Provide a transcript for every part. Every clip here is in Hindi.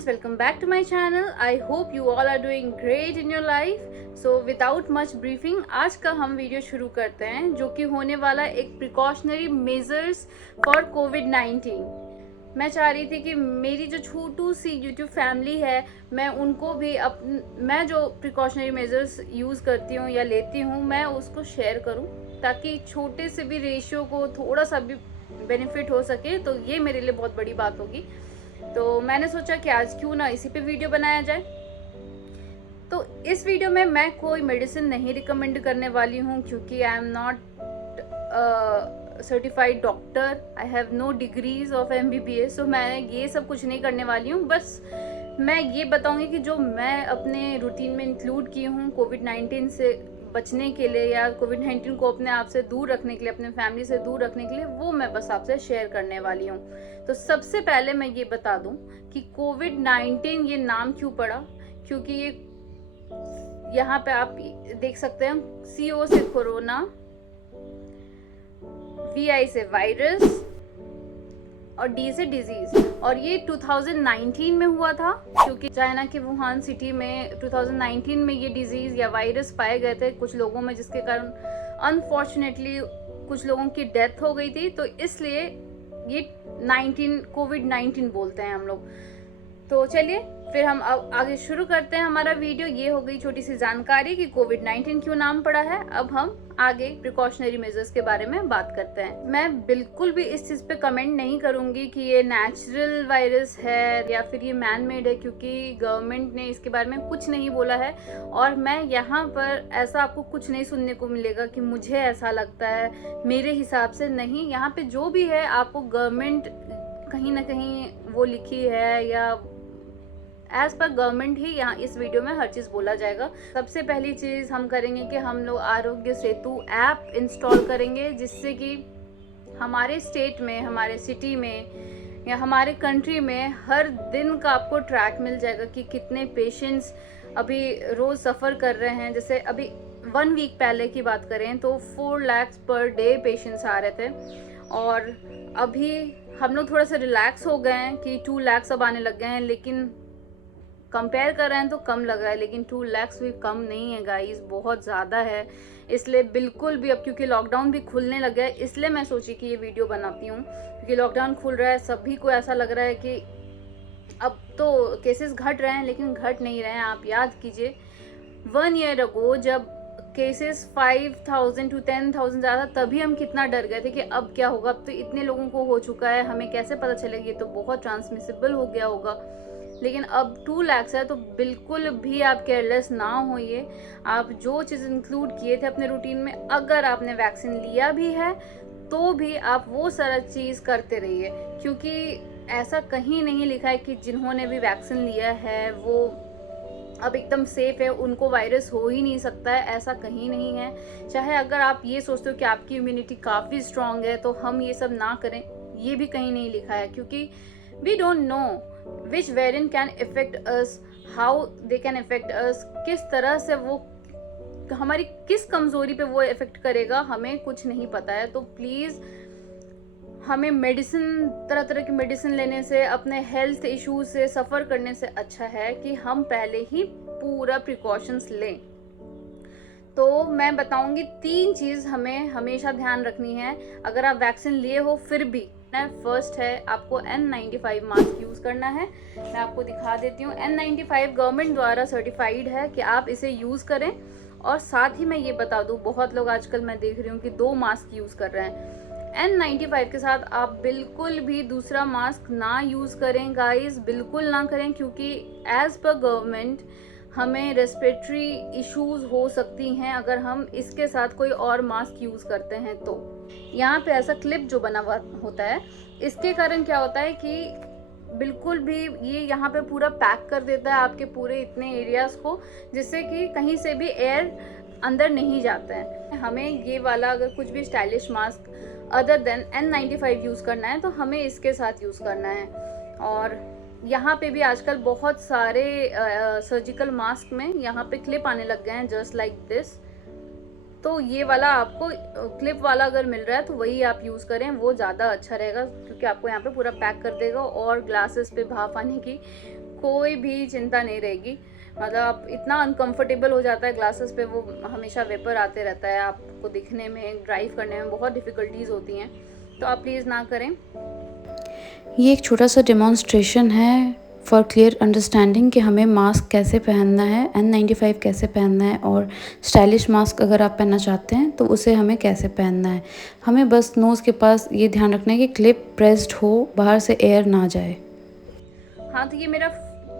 friends, welcome back to my channel. I hope you all are doing great in your life. So without much briefing, आज का हम वीडियो शुरू करते हैं जो कि होने वाला एक प्रिकॉशनरी मेजर्स फॉर कोविड-19। मैं चाह रही थी कि मेरी जो छोटू सी यूट्यूब फैमिली है, मैं उनको भी मैं जो प्रिकॉशनरी मेजर्स यूज़ करती हूँ या लेती हूँ, मैं उसको शेयर करूँ ताकि छोटे से भी रेशियो को थोड़ा सा भी बेनिफिट हो सके। तो ये मेरे लिए बहुत बड़ी बात होगी। तो मैंने सोचा कि आज क्यों ना इसी पे वीडियो बनाया जाए। तो इस वीडियो में मैं कोई मेडिसिन नहीं रिकमेंड करने वाली हूँ क्योंकि I am not certified doctor, I have no degrees of MBBS। So मैं ये सब कुछ नहीं करने वाली हूँ। बस मैं ये बताऊँगी कि जो मैं अपने रूटीन में इंक्लूड की हूँ कोविड-19 से बचने के लिए या कोविड-19 को अपने आप से दूर रखने के लिए, अपने फैमिली से दूर रखने के लिए, वो मैं बस आपसे शेयर करने वाली हूँ। तो सबसे पहले मैं ये बता दूँ कि कोविड-19 ये नाम क्यों पड़ा, क्योंकि ये यहाँ पे आप देख सकते हैं, CO से कोरोना, VI से वायरस और D से डिजीज। और ये 2019 में हुआ था क्योंकि चाइना के वुहान सिटी में 2019 में ये डिजीज या वायरस पाए गए थे कुछ लोगों में, जिसके कारण अनफॉर्चुनेटली कुछ लोगों की डेथ हो गई थी। तो इसलिए ये कोविड-19 बोलते हैं हम लोग। तो चलिए फिर हम अब आगे शुरू करते हैं हमारा वीडियो। ये हो गई छोटी सी जानकारी कि कोविड-19 क्यों नाम पड़ा है। अब हम आगे प्रिकॉशनरी मेजर्स के बारे में बात करते हैं। मैं बिल्कुल भी इस चीज़ पे कमेंट नहीं करूंगी कि ये नेचुरल वायरस है या फिर ये मैन मेड है, क्योंकि गवर्नमेंट ने इसके बारे में कुछ नहीं बोला है। और मैं यहाँ पर ऐसा आपको कुछ नहीं सुनने को मिलेगा कि मुझे ऐसा लगता है, मेरे हिसाब से नहीं। यहाँ पे जो भी है आपको गवर्नमेंट कहीं ना कहीं वो लिखी है या एज पर गवर्नमेंट ही यहाँ इस वीडियो में हर चीज़ बोला जाएगा। सबसे पहली चीज़ हम करेंगे कि हम लोग आरोग्य सेतु ऐप इंस्टॉल करेंगे, जिससे कि हमारे स्टेट में, हमारे सिटी में या हमारे कंट्री में हर दिन का आपको ट्रैक मिल जाएगा कि कितने पेशेंट्स अभी रोज़ सफ़र कर रहे हैं। जैसे अभी 1 वीक पहले की बात करें तो 4 लाख पर डे पेशेंट्स आ रहे थे, और अभी हम लोग थोड़ा सा रिलैक्स हो गए हैं कि 2 लाख अब आने लग गए हैं। लेकिन कंपेयर कर रहे हैं तो कम लग रहा है, लेकिन 2 लाख भी कम नहीं है गाइस, बहुत ज़्यादा है। इसलिए बिल्कुल भी अब क्योंकि लॉकडाउन भी खुलने लग गया है, इसलिए मैं सोची कि ये वीडियो बनाती हूँ। क्योंकि लॉकडाउन खुल रहा है, सभी को ऐसा लग रहा है कि अब तो केसेस घट रहे हैं, लेकिन घट नहीं रहे हैं। आप याद कीजिए 1 ईयर अगो जब केसेस 5,000 to 10,000 ज़्यादा, तभी हम कितना डर गए थे कि अब क्या होगा। अब तो इतने लोगों को हो चुका है, हमें कैसे पता चलेगा, ये तो बहुत ट्रांसमिसिबल हो गया होगा। लेकिन अब 2 लाख है तो बिल्कुल भी आप केयरलेस ना होइए। आप जो चीज़ इंक्लूड किए थे अपने रूटीन में, अगर आपने वैक्सीन लिया भी है तो भी आप वो सारा चीज़ करते रहिए, क्योंकि ऐसा कहीं नहीं लिखा है कि जिन्होंने भी वैक्सीन लिया है वो अब एकदम सेफ है, उनको वायरस हो ही नहीं सकता है। ऐसा कहीं नहीं है। चाहे अगर आप ये सोचते हो कि आपकी इम्यूनिटी काफ़ी स्ट्रांग है तो हम ये सब ना करें, ये भी कहीं नहीं लिखा है, क्योंकि we don't know which variant can affect us, how they can affect us, किस तरह से वो हमारी किस कमजोरी पे वो इफेक्ट करेगा, हमें कुछ नहीं पता है। तो प्लीज़ हमें मेडिसिन, तरह तरह की मेडिसिन लेने से, अपने हेल्थ इश्यूज से सफ़र करने से अच्छा है कि हम पहले ही पूरा प्रिकॉशंस लें। तो मैं बताऊंगी 3 चीज़ हमें हमेशा ध्यान रखनी है अगर आप वैक्सीन लिए हो फिर भी। फर्स्ट है, आपको N95 मास्क यूज़ करना है। मैं आपको दिखा देती हूँ। N95 गवर्नमेंट द्वारा सर्टिफाइड है कि आप इसे यूज़ करें। और साथ ही मैं ये बता दूँ, बहुत लोग आजकल मैं देख रही हूँ कि 2 मास्क यूज़ कर रहे हैं। N95 के साथ आप बिल्कुल भी दूसरा मास्क ना यूज़ करें गाइस, बिल्कुल ना करें, क्योंकि एज पर गवर्नमेंट हमें रेस्पिरेटरी इश्यूज हो सकती हैं अगर हम इसके साथ कोई और मास्क यूज़ करते हैं। तो यहाँ पे ऐसा क्लिप जो बना हुआ होता है, इसके कारण क्या होता है कि बिल्कुल भी ये यहाँ पे पूरा पैक कर देता है आपके पूरे इतने एरियाज को, जिससे कि कहीं से भी एयर अंदर नहीं जाते हैं। हमें ये वाला अगर कुछ भी stylish mask other than N95 use करना है तो हमें इसके साथ यूज़ करना है। और यहाँ पे भी आजकल बहुत सारे सर्जिकल मास्क में यहाँ पे क्लिप आने लग गए हैं, जस्ट लाइक दिस। तो ये वाला आपको क्लिप वाला अगर मिल रहा है तो वही आप यूज़ करें, वो ज़्यादा अच्छा रहेगा, क्योंकि आपको यहाँ पे पूरा पैक कर देगा और ग्लासेस पे भाप आने की कोई भी चिंता नहीं रहेगी। मतलब आप इतना अनकंफर्टेबल हो जाता है ग्लासेस पे, वो हमेशा वेपर आते रहता है, आपको दिखने में, ड्राइव करने में बहुत डिफ़िकल्टीज़ होती हैं, तो आप प्लीज़ ना करें। ये एक छोटा सा डेमोन्स्ट्रेशन है फॉर क्लियर अंडरस्टैंडिंग कि हमें मास्क कैसे पहनना है, N95 कैसे पहनना है, और स्टाइलिश मास्क अगर आप पहनना चाहते हैं तो उसे हमें कैसे पहनना है। हमें बस नोज़ के पास ये ध्यान रखना है कि क्लिप प्रेस्ड हो, बाहर से एयर ना जाए। हाँ, तो ये मेरा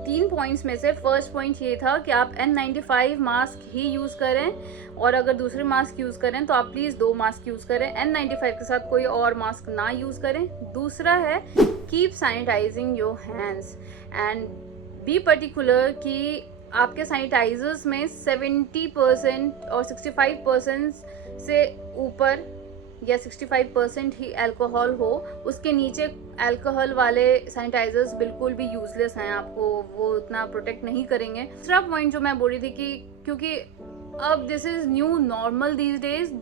3 पॉइंट्स में से फर्स्ट पॉइंट ये था कि आप N95 मास्क ही यूज़ करें, और अगर दूसरे मास्क यूज़ करें तो आप प्लीज़ 2 मास्क यूज़ करें, N95 के साथ कोई और मास्क ना यूज़ करें। दूसरा है keep sanitising your hands and be particular कि आपके सैनिटाइजर्स में 70% और 65% से ऊपर या 65% ही अल्कोहल हो, उसके नीचे अल्कोहल वाले सैनिटाइजर्स बिल्कुल भी यूजलेस हैं, आपको वो उतना प्रोटेक्ट नहीं करेंगे। दूसरा पॉइंट जो मैं बोल रही थी कि क्योंकि अब this is new normal these days,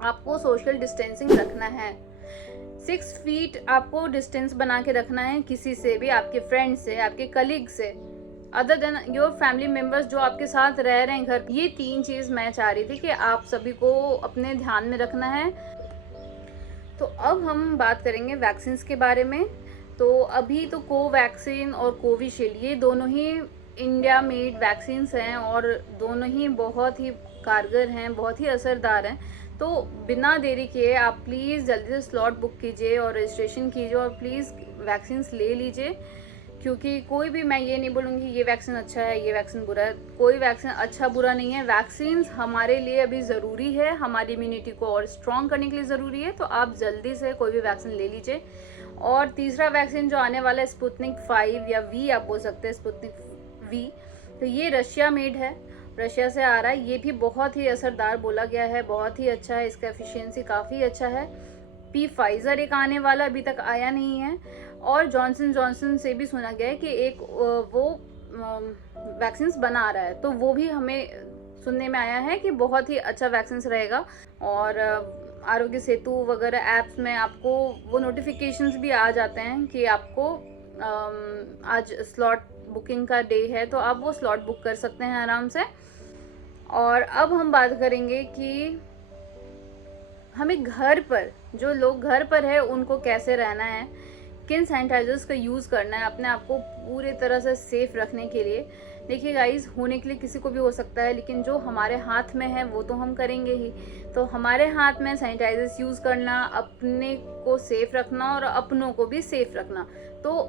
आपको सोशल डिस्टेंसिंग रखना है। 6 फीट आपको डिस्टेंस बना के रखना है किसी से भी, आपके फ्रेंड से, आपके कलीग से, other than your family members जो आपके साथ रह रहे हैं घर। ये 3 चीज़ मैं चाह रही थी कि आप सभी को अपने ध्यान में रखना है। तो अब हम बात करेंगे वैक्सीन्स के बारे में। तो अभी तो कोवैक्सीन और कोविशील्ड ये दोनों ही इंडिया मेड वैक्सीन्स हैं और दोनों ही बहुत ही कारगर हैं, बहुत ही असरदार हैं। तो बिना देरी किए आप प्लीज़ जल्दी से स्लॉट बुक कीजिए और रजिस्ट्रेशन कीजिए और प्लीज़ वैक्सीन्स ले लीजिए, क्योंकि कोई भी, मैं ये नहीं बोलूँगी ये वैक्सीन अच्छा है, ये वैक्सीन बुरा है, कोई वैक्सीन अच्छा बुरा नहीं है। वैक्सीन्स हमारे लिए अभी ज़रूरी है, हमारी इम्यूनिटी को और स्ट्रॉन्ग करने के लिए ज़रूरी है, तो आप जल्दी से कोई भी वैक्सीन ले लीजिए। और तीसरा वैक्सीन जो आने वाला है स्पुतनिक 5 या वी आप बोल सकते हैं, स्पुतनिक वी, तो ये रशिया मेड है, रशिया से आ रहा है। ये भी बहुत ही असरदार बोला गया है, बहुत ही अच्छा है, इसका एफिशिएंसी काफ़ी अच्छा है। फाइज़र एक आने वाला अभी तक आया नहीं है, और जॉनसन जॉनसन से भी सुना गया है कि एक वो वैक्सीन्स बना रहा है, तो वो भी हमें सुनने में आया है कि बहुत ही अच्छा वैक्सीन्स रहेगा। और आरोग्य सेतु वगैरह ऐप्स में आपको वो नोटिफिकेशंस भी आ जाते हैं कि आपको आज स्लॉट बुकिंग का डे है, तो आप वो स्लॉट बुक कर सकते हैं आराम से। और अब हम बात करेंगे कि हमें घर पर, जो लोग घर पर है उनको कैसे रहना है, किन सैनिटाइजर्स का यूज़ करना है अपने आप को पूरी तरह से सेफ रखने के लिए। देखिए गाइस, होने के लिए किसी को भी हो सकता है, लेकिन जो हमारे हाथ में है वो तो हम करेंगे ही। तो हमारे हाथ में सैनिटाइजर्स यूज़ करना, अपने को सेफ रखना और अपनों को भी सेफ रखना। तो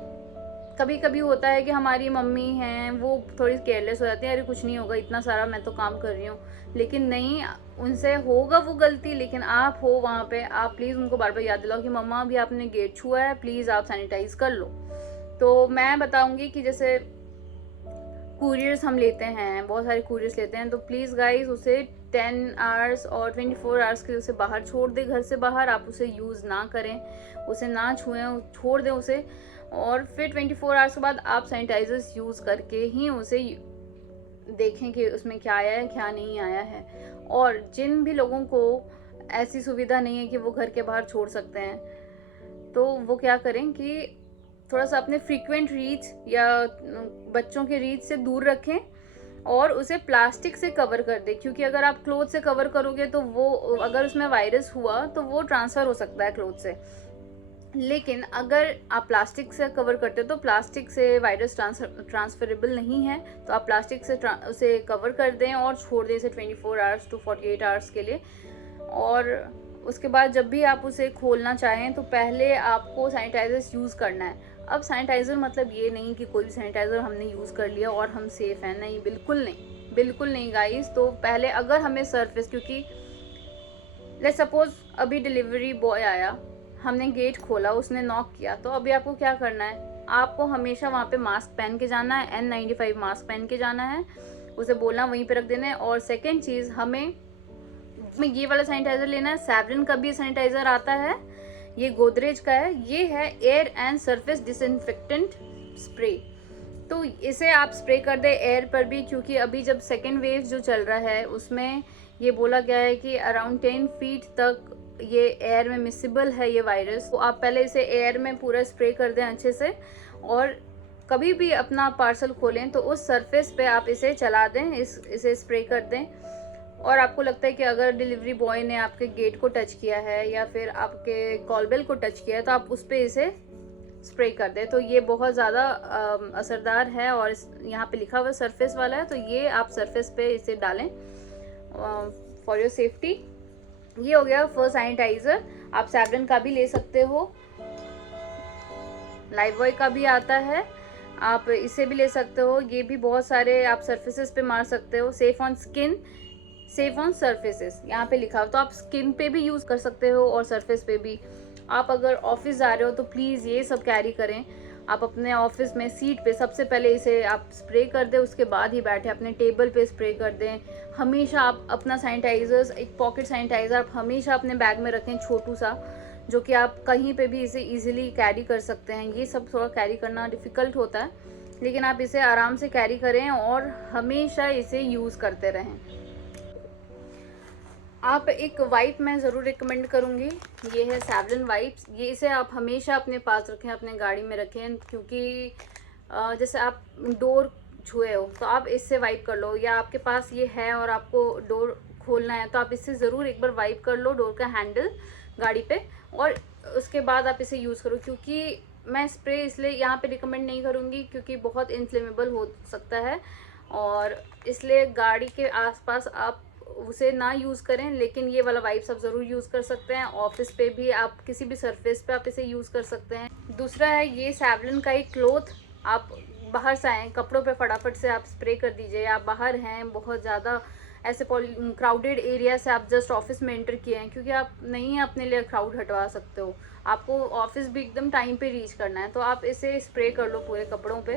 कभी कभी होता है कि हमारी मम्मी हैं वो थोड़ी केयरलेस हो जाती है, अरे कुछ नहीं होगा, इतना सारा मैं तो काम कर रही हूँ, लेकिन नहीं, उनसे होगा वो गलती, लेकिन आप हो वहाँ पे, आप प्लीज़ उनको बार बार याद दिलाओ कि मम्मा अभी आपने गेट छुआ है, प्लीज़ आप सैनिटाइज़ कर लो। तो मैं बताऊँगी कि जैसे कुरियर्स हम लेते हैं, बहुत सारे कुरियर्स लेते हैं, तो प्लीज़ गाइज उसे 10 आवर्स और 24 आवर्स के उसे बाहर छोड़ दें, घर से बाहर। आप उसे यूज़ ना करें, उसे ना छुएं, छोड़ दें उसे, और फिर 24 आवर्स के बाद आप सैनिटाइजर्स यूज़ करके ही उसे देखें कि उसमें क्या आया है, क्या नहीं आया है। और जिन भी लोगों को ऐसी सुविधा नहीं है कि वो घर के बाहर छोड़ सकते हैं, तो वो क्या करें कि थोड़ा सा अपने फ्रीक्वेंट रीच या बच्चों के रीच से दूर रखें और उसे प्लास्टिक से कवर कर दें, क्योंकि अगर आप क्लोथ से कवर करोगे तो वो, अगर उसमें वायरस हुआ तो वो ट्रांसफ़र हो सकता है क्लोथ से। लेकिन अगर आप प्लास्टिक से कवर करते हो तो प्लास्टिक से वायरस ट्रांसफरेबल नहीं है, तो आप प्लास्टिक से उसे कवर कर दें और छोड़ दें इसे 24 आवर्स टू 48 आवर्स के लिए। और उसके बाद जब भी आप उसे खोलना चाहें तो पहले आपको सैनिटाइजर्स यूज़ करना है। अब सैनिटाइज़र मतलब ये नहीं कि कोई भी सैनिटाइज़र हमने यूज़ कर लिया और हम सेफ़ हैं, नहीं, बिल्कुल नहीं, बिल्कुल नहीं गाइस। तो पहले अगर हमें सरफेस, क्योंकि लेट्स सपोज अभी डिलीवरी बॉय आया, हमने गेट खोला, उसने नॉक किया, तो अभी आपको क्या करना है, आपको हमेशा वहाँ पे मास्क पहन के जाना है, N95 मास्क पहन के जाना है, उसे बोलना वहीं पे रख देना है। और सेकेंड चीज़, हमें ये वाला सैनिटाइज़र लेना है, सैवरन का भी सैनिटाइज़र आता है, ये गोदरेज का है, ये है air and surface disinfectant spray. तो इसे आप स्प्रे कर दें एयर पर भी, क्योंकि अभी जब सेकेंड वेव जो चल रहा है उसमें ये बोला गया है कि अराउंड 10 फीट तक ये एयर में मिसिबल है ये वायरस। तो आप पहले इसे एयर में पूरा स्प्रे कर दें अच्छे से, और कभी भी अपना पार्सल खोलें तो उस सरफेस पे आप इसे चला दें, इसे स्प्रे कर दें। और आपको लगता है कि अगर डिलीवरी बॉय ने आपके गेट को टच किया है या फिर आपके कॉल बेल को टच किया है तो आप उस पर इसे स्प्रे कर दें। तो ये बहुत ज़्यादा असरदार है और यहाँ पे लिखा हुआ सरफेस वाला है, तो ये आप सरफेस पे इसे डालें फॉर योर सेफ्टी। ये हो गया फर्स्ट सैनिटाइज़र। आप सैवलॉन का भी ले सकते हो, लाइफबॉय का भी आता है, आप इसे भी ले सकते हो। ये भी बहुत सारे आप सरफेसेस पे मार सकते हो। Safe on skin, safe on surfaces यहाँ पे लिखा हो, तो आप स्किन पे भी यूज़ कर सकते हो और सरफेस पे भी। आप अगर ऑफिस जा रहे हो तो प्लीज़ ये सब कैरी करें। आप अपने ऑफिस में सीट पे सबसे पहले इसे आप स्प्रे कर दें, उसके बाद ही बैठे अपने टेबल पे स्प्रे कर दें। हमेशा आप अपना सैनिटाइज़र, एक पॉकेट सैनिटाइज़र आप हमेशा अपने बैग में रखें, छोटू सा, जो कि आप कहीं पे भी इसे इजीली कैरी कर सकते हैं। ये सब थोड़ा कैरी करना डिफ़िकल्ट होता है, लेकिन आप इसे आराम से कैरी करें और हमेशा इसे यूज़ करते रहें। आप एक वाइप मैं ज़रूर रिकमेंड करूँगी, ये है सैवलॉन वाइप्स। ये इसे आप हमेशा अपने पास रखें, अपने गाड़ी में रखें, क्योंकि जैसे आप डोर छुए हो तो आप इससे वाइप कर लो, या आपके पास ये है और आपको डोर खोलना है तो आप इससे ज़रूर एक बार वाइप कर लो डोर का हैंडल गाड़ी पे, और उसके बाद आप इसे यूज़ करो। क्योंकि मैं स्प्रे इसलिए यहाँ पे रिकमेंड नहीं करूँगी क्योंकि बहुत इन्फ्लेमेबल हो सकता है, और इसलिए गाड़ी के आसपास आप उसे ना यूज़ करें। लेकिन ये वाला वाइप्स आप ज़रूर यूज़ कर सकते हैं। ऑफिस पे भी, आप किसी भी सरफेस पे आप इसे यूज़ कर सकते हैं। दूसरा है ये सैवलॉन का एक क्लॉथ। आप बाहर से आएँ, कपड़ों पे फटाफट से आप स्प्रे कर दीजिए। आप बाहर हैं, बहुत ज़्यादा ऐसे क्राउडेड एरिया से आप जस्ट ऑफिस में एंटर किए हैं, क्योंकि आप नहीं अपने लिए क्राउड हटवा सकते हो, आपको ऑफिस भी एकदम टाइम पे रीच करना है, तो आप इसे स्प्रे कर लो पूरे कपड़ों पे।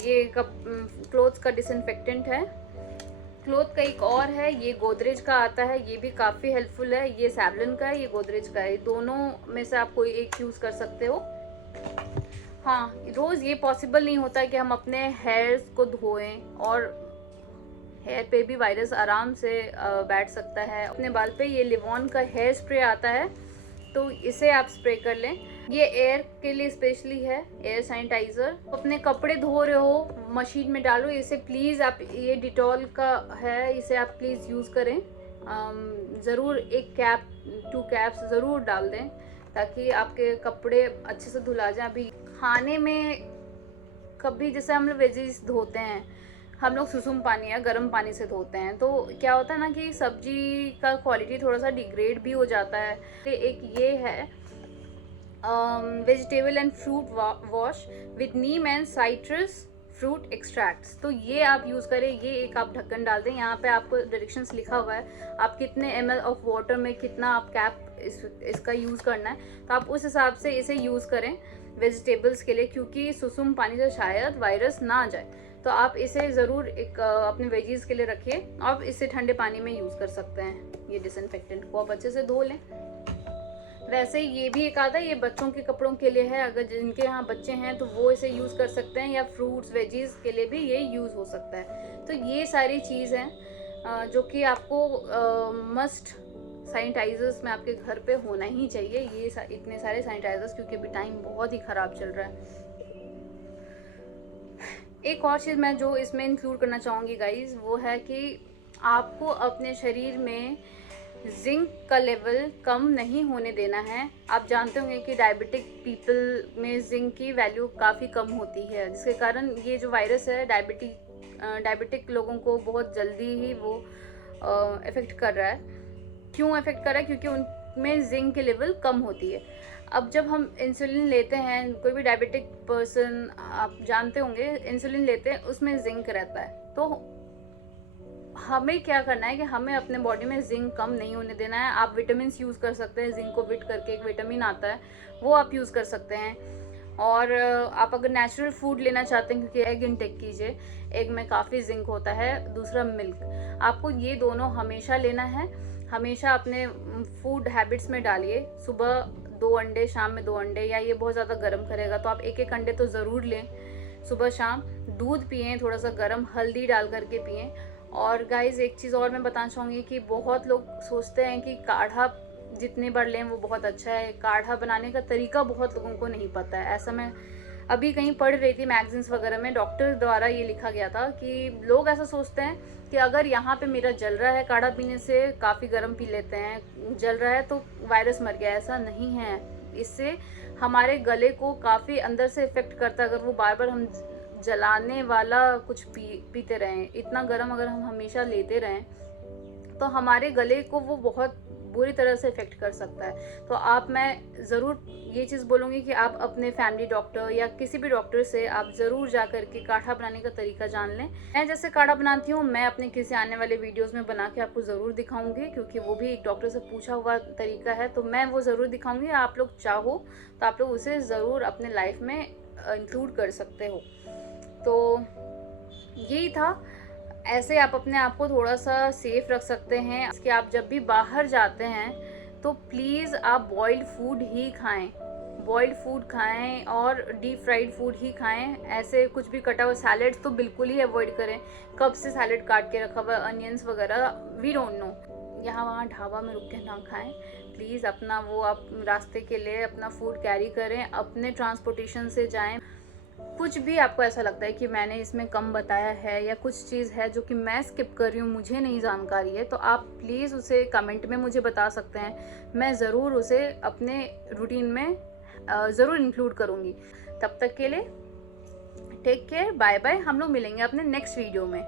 ये क्लोथ्स का डिसइंफेक्टेंट है। क्लोथ का एक और है, ये गोदरेज का आता है, ये भी काफ़ी हेल्पफुल है। ये सैवलॉन का है, ये गोदरेज का है, दोनों में से आप कोई एक यूज़ कर सकते हो। हाँ, रोज़ ये पॉसिबल नहीं होता कि हम अपने हेयर्स को धोएं, और हेयर पे भी वायरस आराम से बैठ सकता है। अपने बाल पे ये लिवॉन का हेयर स्प्रे आता है, तो इसे आप स्प्रे कर लें। ये एयर के लिए स्पेशली है, एयर सैनिटाइज़र। अपने कपड़े धो रहे हो, मशीन में डालो इसे प्लीज़ आप, ये डिटॉल का है, इसे आप प्लीज़ यूज़ करें। ज़रूर एक कैप, 2 कैप्स ज़रूर डाल दें ताकि आपके कपड़े अच्छे से धुला जाएं। अभी खाने में कभी जैसे हम लोग वेजीज धोते हैं, हम लोग सुसुम पानी या गर्म पानी से धोते हैं, तो क्या होता है ना कि सब्जी का क्वालिटी थोड़ा सा डिग्रेड भी हो जाता है। एक ये है vegetable and fruit wash with Neem and citrus fruit extracts, तो ये आप यूज़ करें। ये एक आप ढक्कन डाल दें, यहाँ पे आपको डायरेक्शंस लिखा हुआ है, आप कितने ml ऑफ वाटर में कितना आप कैप इसका यूज़ करना है, तो आप उस हिसाब से इसे यूज़ करें वेजिटेबल्स के लिए, क्योंकि सुसुम पानी से शायद वायरस ना आ जाए। तो आप इसे ज़रूर एक अपने वेजीज के लिए रखिए। आप इसे ठंडे पानी में यूज़ कर सकते हैं। ये डिसइंफेक्टेंट को आप अच्छे से धो लें। वैसे ये भी एक आता है, ये बच्चों के कपड़ों के लिए है, अगर जिनके यहाँ बच्चे हैं तो वो इसे यूज़ कर सकते हैं, या फ्रूट्स वेजीज के लिए भी ये यूज़ हो सकता है। तो ये सारी चीज़ हैं जो कि आपको मस्ट सैनिटाइजर्स में आपके घर पे होना ही चाहिए। ये इतने सारे सैनिटाइजर्स, क्योंकि अभी टाइम बहुत ही ख़राब चल रहा है। एक और चीज़ मैं जो इसमें इंक्लूड करना चाहूँगी गाइज, वो है कि आपको अपने शरीर में जिंक का लेवल कम नहीं होने देना है। आप जानते होंगे कि डायबिटिक पीपल में जिंक की वैल्यू काफ़ी कम होती है, जिसके कारण ये जो वायरस है डायबिटिक लोगों को बहुत जल्दी ही वो इफ़ेक्ट कर रहा है। क्यों इफ़ेक्ट कर रहा है? क्योंकि उनमें जिंक की लेवल कम होती है। अब जब हम इंसुलिन लेते हैं, कोई भी डायबिटिक पर्सन आप जानते होंगे इंसुलिन लेते हैं, उसमें जिंक रहता है। तो हमें क्या करना है कि हमें अपने बॉडी में जिंक कम नहीं होने देना है। आप विटामिन यूज़ कर सकते हैं, जिंक को विट करके एक विटामिन आता है, वो आप यूज़ कर सकते हैं। और आप अगर नेचुरल फूड लेना चाहते हैं, क्योंकि एग इंटेक कीजिए, एग में काफ़ी जिंक होता है। दूसरा मिल्क, आपको ये दोनों हमेशा लेना है, हमेशा अपने फूड हैबिट्स में डालिए। सुबह 2 अंडे, शाम में 2 अंडे, या ये बहुत ज़्यादा गर्म करेगा तो आप 1-1 अंडे तो ज़रूर लें सुबह शाम। दूध पिएं, थोड़ा सा गर्म हल्दी डाल करके पिएं। और गाइज़ एक चीज़ और मैं बताना चाहूँगी कि बहुत लोग सोचते हैं कि काढ़ा जितनी बार लें वो बहुत अच्छा है। काढ़ा बनाने का तरीका बहुत लोगों को नहीं पता है। ऐसा मैं अभी कहीं पढ़ रही थी मैगजीन्स वगैरह में, डॉक्टर द्वारा ये लिखा गया था कि लोग ऐसा सोचते हैं कि अगर यहाँ पे मेरा जल रहा है काढ़ा पीने से, काफ़ी गर्म पी लेते हैं, जल रहा है तो वायरस मर गया। ऐसा नहीं है। इससे हमारे गले को काफ़ी अंदर से इफ़ेक्ट करता है। अगर वो बार बार हम जलाने वाला कुछ पीते रहें, इतना गर्म अगर हम हमेशा लेते रहें तो हमारे गले को वो बहुत बुरी तरह से इफ़ेक्ट कर सकता है। तो मैं ज़रूर ये चीज़ बोलूँगी कि आप अपने फैमिली डॉक्टर या किसी भी डॉक्टर से आप ज़रूर जा कर के काढ़ा बनाने का तरीका जान लें। मैं जैसे काढ़ा बनाती हूँ, मैं अपने किसी आने वाले वीडियोस में बना के आपको ज़रूर दिखाऊंगी, क्योंकि वो भी एक डॉक्टर से पूछा हुआ तरीका है, तो मैं वो ज़रूर दिखाऊंगी। आप लोग चाहो तो आप लोग उसे ज़रूर अपने लाइफ में इंक्लूड कर सकते हो। तो यही था। ऐसे आप अपने आप को थोड़ा सा सेफ रख सकते हैं कि आप जब भी बाहर जाते हैं तो प्लीज़ आप बॉइल्ड फूड ही खाएं, बॉइल्ड फूड खाएं और डीप फ्राइड फूड ही खाएं। ऐसे कुछ भी कटा हुआ सैलेड तो बिल्कुल ही अवॉइड करें। कब से सैलेड काट के रखा हुआ, अनियंस वगैरह, वी डोंट नो। यहाँ वहाँ ढाबा में रुक के ना खाएं प्लीज़। अपना वो आप रास्ते के लिए अपना फूड कैरी करें, अपने ट्रांसपोर्टेशन से जाएं। कुछ भी आपको ऐसा लगता है कि मैंने इसमें कम बताया है या कुछ चीज़ है जो कि मैं स्किप कर रही हूँ, मुझे नहीं जानकारी है, तो आप प्लीज़ उसे कमेंट में मुझे बता सकते हैं। मैं ज़रूर उसे अपने रूटीन में ज़रूर इंक्लूड करूँगी। तब तक के लिए टेक केयर, बाय बाय। हम लोग मिलेंगे अपने नेक्स्ट वीडियो में।